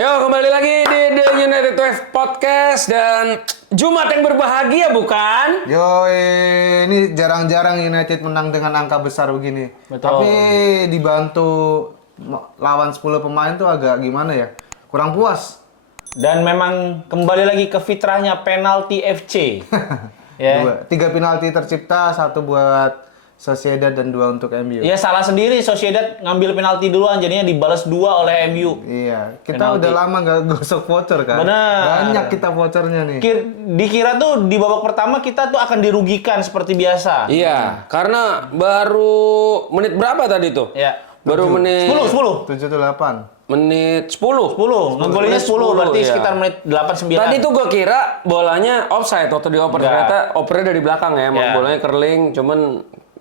Yo, kembali lagi di The United Wave Podcast dan Jumat yang berbahagia, bukan? Yo, ini jarang-jarang United menang dengan angka besar begini. Betul. Tapi dibantu lawan 10 pemain tuh agak gimana ya? Kurang puas. Dan memang kembali lagi ke fitrahnya penalti FC. Ya. 3 penalti tercipta, 1 buat Sociedad dan 2 untuk MU. Ya salah sendiri, Sociedad ngambil penalti duluan, jadinya dibalas 2 oleh MU. Iya, kita Penalti. udah lama nggak gosok voucher kan? Benar. Banyak kita vouchernya nih. Dikira tuh di babak pertama kita tuh akan dirugikan seperti biasa. Iya, karena baru menit berapa tadi tuh? Ya. Baru menit 10. 7 atau 8. menit 10. 10. Ngegolinnya 10, berarti iya. sekitar menit 8-9. Tadi tuh gue kira bolanya offside waktu dioper, Enggak. ternyata opernya dari belakang ya, emang Iya. bolanya curling, cuman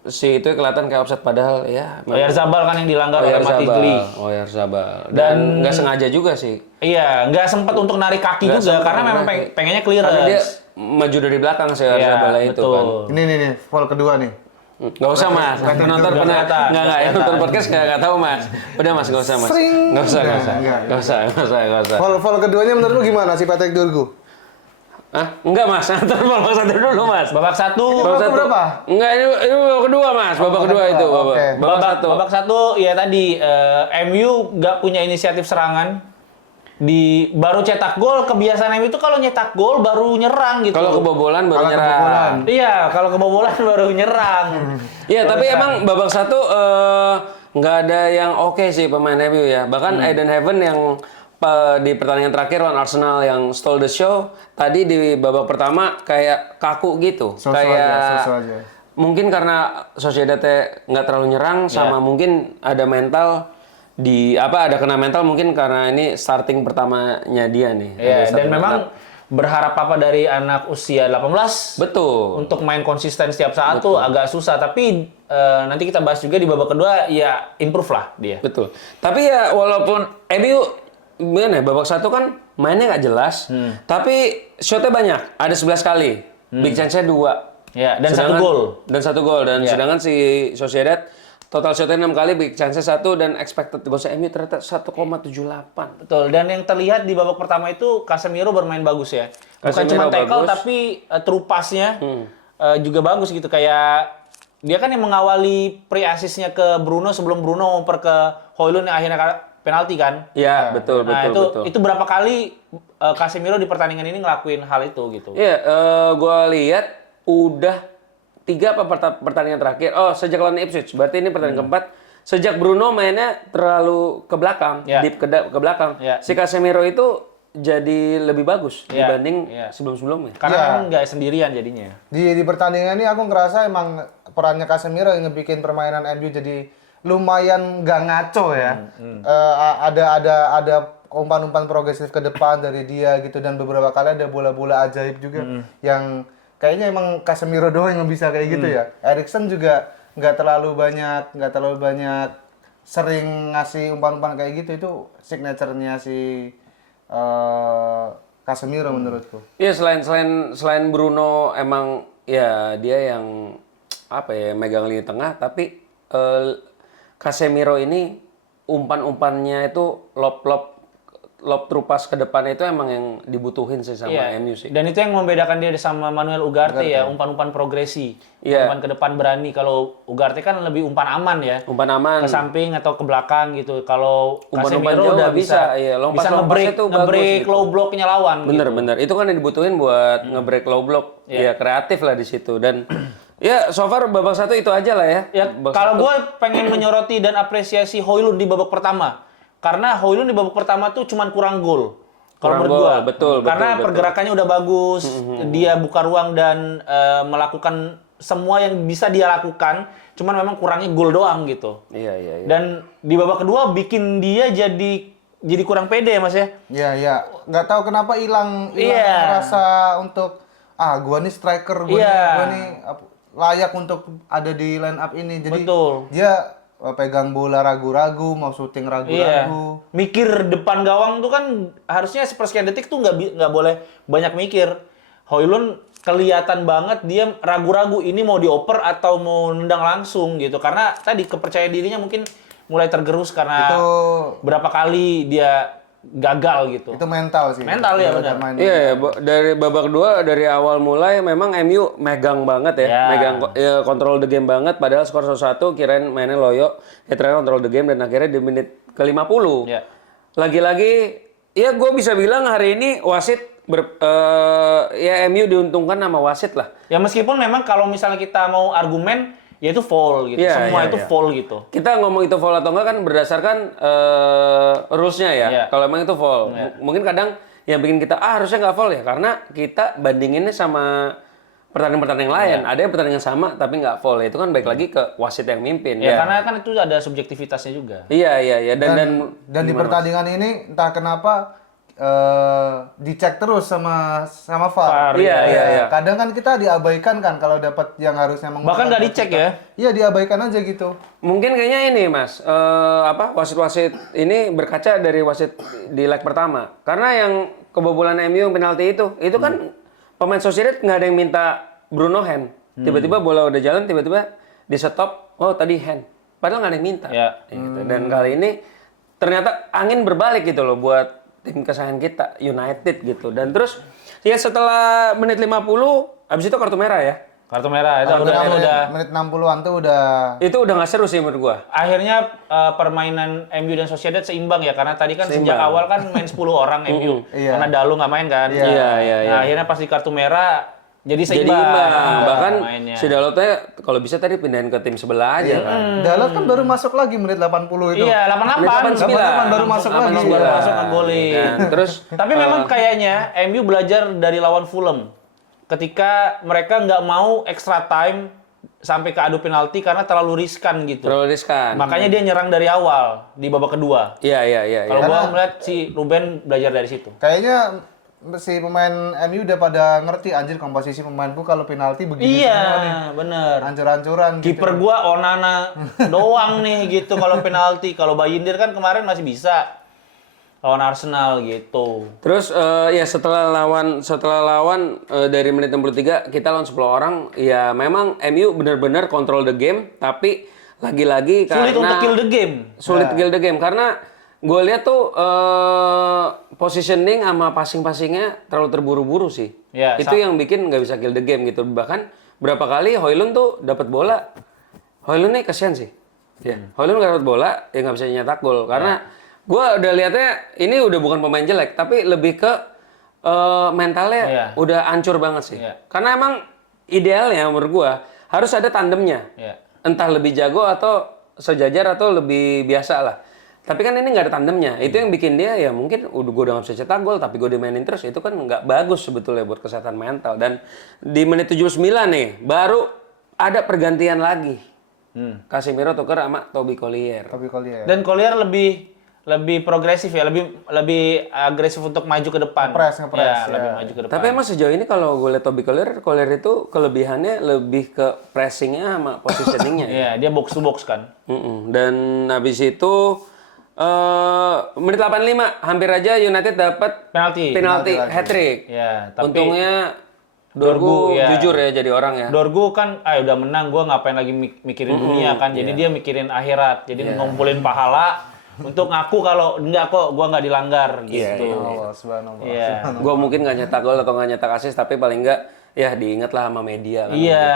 si itu kelihatan kayak offside padahal ya. Oyarzabal kan yang dilanggar oleh Matigli. Oyarzabal. Dan- Dan nggak sengaja juga sih. Iya, nggak sempat untuk narik kaki Nggak juga sempat karena memang narik. pengennya Karena dia clearance. maju dari belakang si Iya, Oyarzabal itu betul. kan. Ini foul kedua nih. Nggak usah mas, penonton nggak pernah kelihatan, nggak nggak nonton kelihatan. podcast nggak tahu mas. Udah mas nggak usah mas, Sering. nggak usah Enggak. nggak usah. Foul keduanya menurut lu gimana sih Patek Durgu? Hah? Enggak mas, nonton babak satu dulu mas. Babak 1. Babak berapa? Enggak, ini babak kedua mas, babak kedua itu babak. Oke. Babak satu. Ya tadi MU nggak punya inisiatif serangan. Baru cetak gol, kebiasaan MU itu kalau nyetak gol baru nyerang gitu. Kalau kebobolan baru Kalau nyerang. kebobolan. Iya, kalau kebobolan baru nyerang. Iya, tapi emang babak satu nggak ada yang oke sih pemain MU ya. Bahkan Eden Heaven yang di pertandingan terakhir lawan Arsenal yang stole the show, tadi di babak pertama kayak kaku gitu. So-so aja. Mungkin karena Sociedad nggak terlalu nyerang, sama mungkin ada mental ada kena mental mungkin karena ini starting pertamanya dia nih. Iya, Ada dan starting memang pertama. berharap apa dari anak usia 18 Betul. untuk main konsisten setiap saat tuh agak susah. Tapi nanti kita bahas juga di babak kedua, ya improve lah dia. Betul. Tapi ya walaupun MU gimana ya, babak satu kan mainnya nggak jelas, tapi shotnya banyak, ada 11 kali, big chance-nya 2. Ya, dan 1 gol. Dan 1 gol, dan Ya. sedangkan si Sociedad total shotnya 6 kali, big chance-nya 1, dan expected goalsnya MU ternyata 1,78. Betul, dan yang terlihat di babak pertama itu Casemiro bermain bagus ya. Bukan Casemiro cuma tackle bagus. tapi true pass-nya juga bagus gitu. Kayak dia kan yang mengawali pre-assist-nya ke Bruno sebelum Bruno ngoper ke Højlund yang akhirnya penalti kan. Iya, betul, Nah, betul. itu berapa kali Casemiro di pertandingan ini ngelakuin hal itu gitu. Iya, gua lihat udah 3 pertandingan terakhir. Oh, sejak lawan Ipswich. Berarti ini pertandingan keempat. Sejak Bruno mainnya terlalu ke belakang, Ya. deep ke belakang. Ya. Si Casemiro itu jadi lebih bagus Ya. dibanding Ya. sebelum-sebelumnya. Karena Iya. kan nggak sendirian jadinya. Di pertandingan ini aku ngerasa emang perannya Casemiro yang ngebikin permainan MU jadi lumayan gak ngaco ya. Ada umpan-umpan progresif ke depan dari dia gitu, dan beberapa kali ada bola-bola ajaib juga yang kayaknya emang Casemiro doang yang bisa kayak gitu ya. Erikson juga nggak terlalu banyak sering ngasih umpan-umpan kayak gitu. Itu signature-nya si Casemiro menurutku. Iya, selain Bruno emang ya dia yang apa ya, megang lini tengah, tapi Casemiro ini umpan-umpannya itu lob true pass ke depan itu emang yang dibutuhin sih sama MU sih. Dan itu yang membedakan dia sama Manuel Ugarte ya, umpan-umpan progresi. Iya. Umpan ke depan berani. Kalau Ugarte kan lebih umpan aman ya. Umpan aman. Ke samping atau ke belakang gitu. Kalau Umpan-umpan Casemiro jauh udah nggak bisa, iya. bisa Lompat-lompatnya nge-break tuh bagus gitu. low blocknya lawan. Bener. Itu kan yang dibutuhin buat nge-break low block. Ya kreatif lah di situ. Dan ya so far babak satu itu aja lah ya. Ya, Babak kalau satu. gue pengen menyoroti dan apresiasi Højlund di babak pertama. Karena Højlund di babak pertama tuh cuman kurang gol. Kalau Kurang menurut gol, gua. betul. Karena pergerakannya udah bagus, dia buka ruang dan melakukan semua yang bisa dia lakukan, cuman memang kurangnya gol doang gitu. Iya. Dan di babak kedua bikin dia jadi kurang pede ya Mas ya. Iya. Nggak tahu kenapa hilang Iya. rasa untuk gua nih striker, gua nih layak untuk ada di line up ini. Jadi Betul. dia pegang bola ragu-ragu, mau syuting ragu-ragu. Mikir depan gawang tuh kan harusnya sepersekian detik tuh nggak boleh banyak mikir. Højlund kelihatan banget dia ragu-ragu ini mau dioper atau mau nendang langsung gitu. Karena tadi kepercayaan dirinya mungkin mulai tergerus karena Itu berapa kali dia gagal gitu. Itu mental sih. Mental ya, Belajar benar. main. Iya, ya, dari babak kedua dari awal mulai memang MU megang banget ya, Ya. megang ya, control the game banget. Padahal skor 1-1, kirain mainnya loyo, ya ternyata control the game dan akhirnya di menit ke-50. Ya. Lagi-lagi, ya gue bisa bilang hari ini wasit ya MU diuntungkan sama wasit lah. Ya meskipun memang kalau misalnya kita mau argumen, ya itu foul gitu. Iya, Semua iya, itu iya. foul gitu. Kita ngomong itu foul atau enggak kan berdasarkan rules-nya ya. Iya. Kalau emang itu foul, Iya. mungkin kadang yang bikin kita harusnya nggak foul ya karena kita bandinginnya sama pertandingan-pertandingan lain. Ada yang pertandingan sama tapi nggak foul. Itu kan baik lagi ke wasit yang mimpin. Ya, karena kan itu ada subjektivitasnya juga. Iya iya iya dan Dan di pertandingan ini entah kenapa dicek terus sama VAR. VAR, iya, iya, iya. Kadang kan kita diabaikan kan kalau dapat yang harusnya Bahkan nggak dicek ya. Iya, diabaikan aja gitu. mungkin kayaknya ini Mas wasit-wasit ini berkaca dari wasit di leg pertama. Karena yang kebobolan MU yang penalti itu kan pemain Sociedad nggak ada yang minta Bruno hand. Tiba-tiba bola udah jalan, tiba-tiba di stop. Oh tadi hand. Padahal nggak ada yang minta. Ya. Gitu. Dan kali ini ternyata angin berbalik gitu loh buat tim kesayangan kita United gitu. Dan terus ya setelah menit 50 habis itu kartu merah ya. Kartu merah itu udah Menit 60-an tuh udah Itu udah nggak seru sih menurut gua. akhirnya permainan MU dan Sociedad seimbang ya karena tadi kan sejak awal kan main 10 orang MU. Iya. Karena Dalu nggak main kan. Iya iya iya. Nah, akhirnya pas di kartu merah jadi Jadi seimbang. imbang. Bahkan mainnya. si Dalotnya kalau bisa tadi pindahin ke tim sebelah aja kan. Dalot kan baru masuk lagi menit 80 itu. Iya, 88. 88 baru masuk lagi. Baru masuk ngegolin. Dan terus Tapi memang kayaknya MU belajar dari lawan Fulham. Ketika mereka nggak mau extra time sampai ke adu penalti karena terlalu riskan gitu. terlalu riskan. Makanya dia nyerang dari awal di babak kedua. Iya iya iya. Kalau iya. gua melihat si Ruben belajar dari situ. Kayaknya si pemain MU udah pada ngerti anjir komposisi pemainku kalau penalti begini semua nih. Iya, bener. Hancur-hancuran gitu. Kiper gua Onana doang nih gitu kalau penalti. Kalau Bayindir kan kemarin masih bisa lawan Arsenal gitu. Terus ya setelah lawan dari menit 63 kita lawan 10 orang, ya memang MU benar-benar control the game tapi lagi-lagi Sulit karena untuk kill the game. sulit kill the game karena gue lihat tuh positioning sama passing-passingnya terlalu terburu-buru sih. Ya, Itu yang bikin nggak bisa kill the game gitu. Bahkan berapa kali Højlund tuh dapat bola, Højlund nih kasihan sih. Ya, Højlund nggak dapat bola, ya nggak bisa nyetak gol karena gue udah lihatnya ini udah bukan pemain jelek tapi lebih ke mentalnya Iya. udah hancur banget sih. Iya. Karena emang idealnya menurut gue harus ada tandemnya. Iya. Entah lebih jago atau sejajar atau lebih biasa lah. Tapi kan ini nggak ada tandemnya. Itu yang bikin dia ya mungkin gue udah nggak bisa cetak gol tapi gue dimainin terus. Itu kan nggak bagus sebetulnya buat kesehatan mental. Dan di menit 79 nih baru ada pergantian lagi. Casemiro tuker sama Toby Collier. Tapi kalau dia Dan Collier lebih progresif ya, lebih agresif untuk maju ke depan. Ngepres, Ya, ya. lebih maju ke depan. Tapi emang sejauh ini kalau gue lihat Toby Collier itu kelebihannya lebih ke pressingnya sama positioningnya. Iya, dia box to box kan. Dan habis itu menit 85 hampir aja United dapat Penalti. hat trick. Ya, tapi Untungnya Dorgu, Dorgu ya. jujur ya jadi orang ya. Dorgu kan udah menang, gua ngapain lagi mikirin dunia kan. Jadi dia mikirin akhirat. Jadi ngumpulin pahala untuk ngaku kalau enggak kok gua nggak dilanggar gitu. Allah subhanallah. Iya. Gue mungkin nggak nyetak gol atau nggak nyetak assist tapi paling nggak ya diingat lah sama media kan. Iya.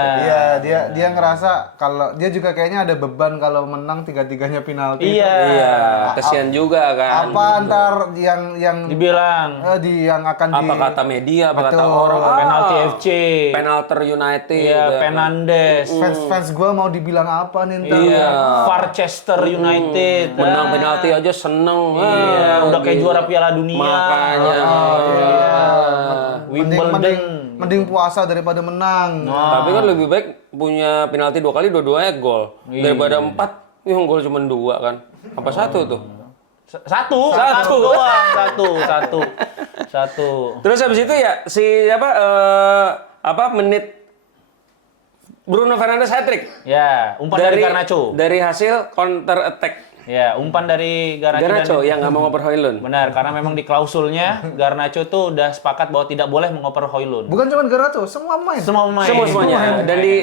Iya, dia ngerasa kalau dia juga kayaknya ada beban kalau menang tiga-tiganya penalti. Iya. Iya, kesian juga kan. Apa antar yang Dibilang yang akan di Apa kata media, apa kata Betul. orang, penalti FC. penalter United. Iya, gitu ya kan. Fernandes. fans gue mau dibilang apa nih ntar? Iya. Manchester United. Menang penalti aja seneng. Iya, udah kayak gitu. juara Piala Dunia. Makanya. Iya. Wimbledon. Mending puasa daripada menang. Tapi kan lebih baik punya penalti 2 kali dua-duanya gol daripada 4 yang gol cuma 2 kan. Apa 1 tuh? Satu doang. Satu. Terus habis itu ya si menit Bruno Fernandes hat-trick Ya, umpan dari Garnacho. dari hasil counter attack. Ya, umpan dari Garnacho. Garnacho yang nggak mau ngoper Højlund. Benar, karena memang di klausulnya Garnacho tuh udah sepakat bahwa tidak boleh mengoper Højlund. Bukan cuma Garnacho, semua pemain. Semua pemain. Semuanya.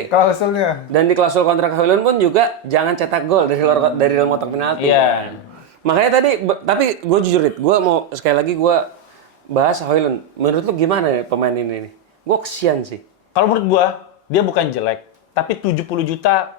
Klausulnya. Dan di klausul kontrak Højlund pun juga jangan cetak gol dari dalam kotak penalti. Iya. Makanya tadi, tapi gue jujur gue mau sekali lagi gue bahas Højlund. Menurut lu gimana ya pemain ini nih? Gue kesian sih. Kalau menurut gua, dia bukan jelek, tapi 70 juta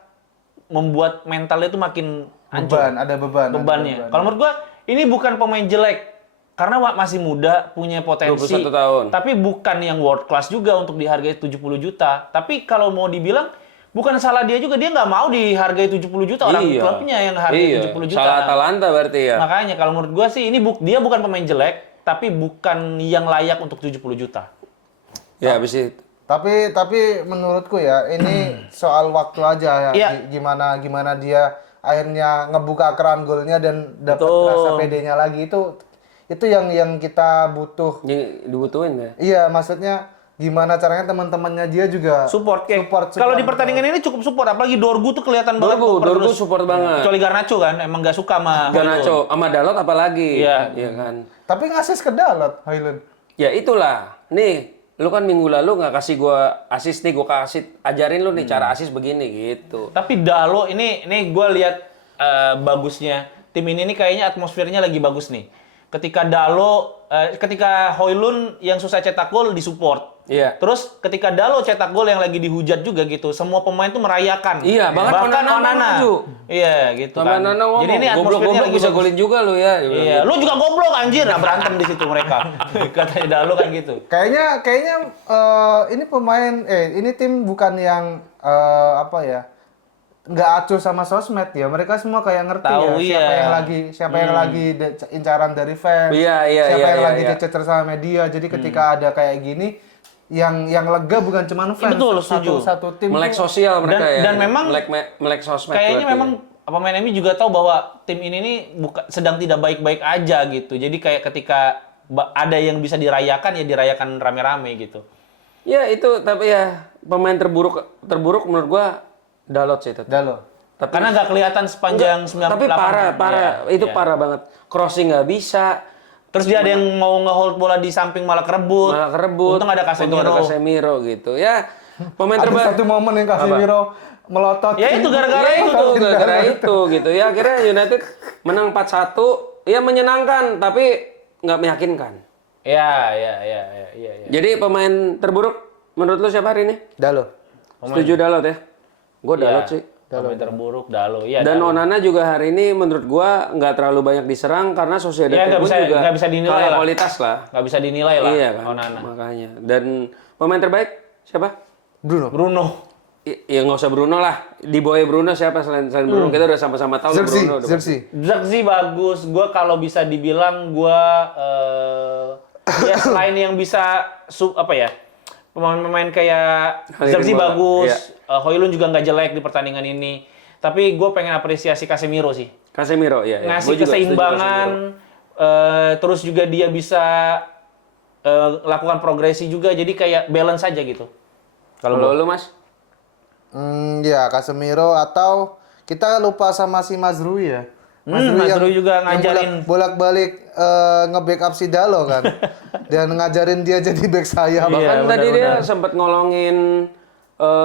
membuat mentalnya itu makin hancur. Ada beban. Bebannya. Kalau menurut gua, ini bukan pemain jelek. Karena masih muda, punya potensi. 21 tahun. Tapi bukan yang world class juga untuk dihargai 70 juta. Tapi kalau mau dibilang, bukan salah dia juga. Dia nggak mau dihargai 70 juta. Orang klubnya yang hargai 70 juta. Salah Atalanta berarti ya. Makanya kalau menurut gua sih, ini dia bukan pemain jelek, tapi bukan yang layak untuk 70 juta. Ya, habis itu. Tapi menurutku ya ini soal waktu aja ya. Iya. Gimana dia akhirnya ngebuka keran golnya dan dapat rasa PD-nya lagi itu yang kita butuh. Yang dibutuhin ya. Iya, maksudnya gimana caranya teman-temannya dia juga Support. support. Kalau di pertandingan ini cukup support, apalagi Dorgu tuh kelihatan banget. Dorgu support banget. Kecuali Garnacho kan, emang nggak suka sama Garnacho sama Dalot apalagi. Iya. Kan. Tapi ngasih ke Dalot, Højlund. Ya itulah. Nih, lu kan minggu lalu nggak kasih gua asis nih, gua kasih ajarin lu nih cara asis begini gitu. Tapi Dalo ini gue lihat bagusnya tim ini nih kayaknya atmosfernya lagi bagus nih. Ketika ketika Højlund yang susah cetak gol disupport. Iya. Terus ketika Dalo cetak gol yang lagi dihujat juga gitu, semua pemain tuh merayakan. Iya, bahkan Onana maju. Iya, gitu Sama kan. Onana ngomong, Jadi ini atmosfernya goblok-goblok lagi bisa bagus. golin juga lu ya. Dia bilang Iya, lu juga goblok anjir. Nah, berantem di situ mereka. Katanya Dalo kan gitu. Kayaknya ini ini tim bukan yang apa ya, nggak acuh sama sosmed ya. Mereka semua kayak ngerti Tahu, ya siapa yang lagi incaran dari fans, Iya, siapa yang lagi iya. dicecer sama media. Jadi ketika ada kayak gini, yang lega bukan cuma fans, betul, setuju. satu tim melek tuh- sosial mereka ya. Dan memang melek sosmed. kayaknya berarti. memang pemain MU juga tahu bahwa tim ini nih sedang tidak baik-baik aja gitu. Jadi kayak ketika ada yang bisa dirayakan ya dirayakan rame-rame gitu. Ya itu, tapi ya pemain terburuk menurut gua Dalot sih itu. Dalot. Tapi Karena nggak kelihatan sepanjang 98. tapi parah. Iya, Itu iya. parah banget. Crossing nggak bisa. Terus dia ada yang mau nge-hold bola di samping malah kerebut. Malah kerebut. Untung ada Casemiro. gitu. Ya, pemain Ada terbaik. satu momen yang Casemiro melotot. Ya itu gara-gara Ya, itu tuh. gara-gara itu gitu. Ya akhirnya United menang 4-1. Ya menyenangkan tapi nggak meyakinkan. Iya. Jadi pemain terburuk menurut lu siapa hari ini? Dalot. Setuju Dalot ya? Gue Dalot Iya, sih. Pemain terburuk Dalo. Iya. Dan Dalo. Onana juga hari ini menurut gua nggak terlalu banyak diserang karena Sociedad Iya, nggak pun bisa- juga nggak bisa dinilai kalah lah. kualitas lah. Nggak bisa dinilai lah Iya kan. Onana. Makanya. Dan pemain terbaik siapa? Bruno. Ya nggak usah Bruno lah. Di bawah Bruno siapa selain Bruno? Kita udah sama-sama tahu Bruno. udah Zirkzee bagus. Gue kalau bisa dibilang ya selain yang bisa pemain-pemain kayak Halirin Zirkzee bola, bagus, iya. Højlund juga nggak jelek di pertandingan ini. Tapi gue pengen apresiasi Casemiro sih. Casemiro ya. Ngasih Gua juga setuju keseimbangan, terus juga dia bisa lakukan progresi juga. Jadi kayak balance aja gitu. Kalau lu Mas? Ya Casemiro atau kita lupa sama si Mazrui ya. Mazrui juga ngajarin. Bolak-balik nge-backup si Dalo kan. Dan ngajarin dia jadi back sayap. Bahkan tadi dia sempat ngolongin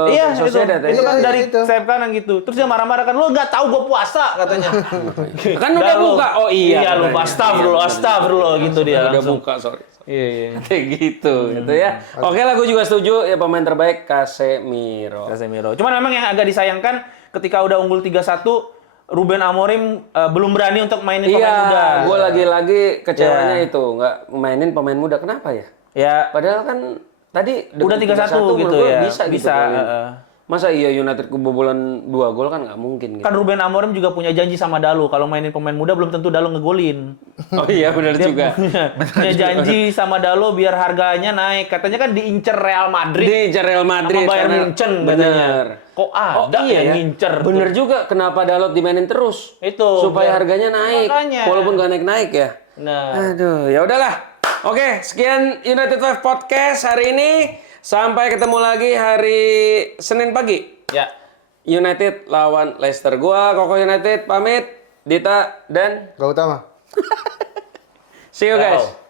Iya, Sociedad itu kan Iya, dari itu. sayap kanan gitu. Terus dia marah-marah kan, lu nggak tahu gue puasa katanya. Kan udah buka. Oh iya. Iya, lupa. Astagfirullah gitu dia Udah langsung. buka, sorry. Iya. Kayak gitu ya. Oke lah, gue juga setuju ya pemain terbaik Casemiro. Casemiro. Cuman memang yang agak disayangkan ketika udah unggul 3-1, Ruben Amorim belum berani untuk mainin pemain muda. Iya, gue lagi-lagi kecewanya itu nggak mainin pemain muda. Kenapa ya? Ya, Padahal kan tadi udah 3-1 gitu menurut ya. gua Bisa. Gitu, masa iya United kebobolan 2 gol kan nggak mungkin gitu. Kan Ruben Amorim juga punya janji sama Dalu. Kalau mainin pemain muda belum tentu Dalu ngegolin. Oh iya benar juga. Punya janji sama Dalu biar harganya naik. Katanya kan diincer Real Madrid. Di Real Madrid sama Bayern karena- Munchen bener. katanya. Kok ada iya yang ngincer? Bener juga kenapa Dalot dimainin terus. Itu, supaya biar- harganya naik. Makanya. Walaupun nggak naik-naik ya. Nah, Aduh, ya udahlah. Oke, sekian United Five Podcast hari ini. Sampai ketemu lagi hari Senin pagi. ya. United lawan Leicester. Gua Koko United pamit. Dita dan Gak utama. see you guys. Ciao.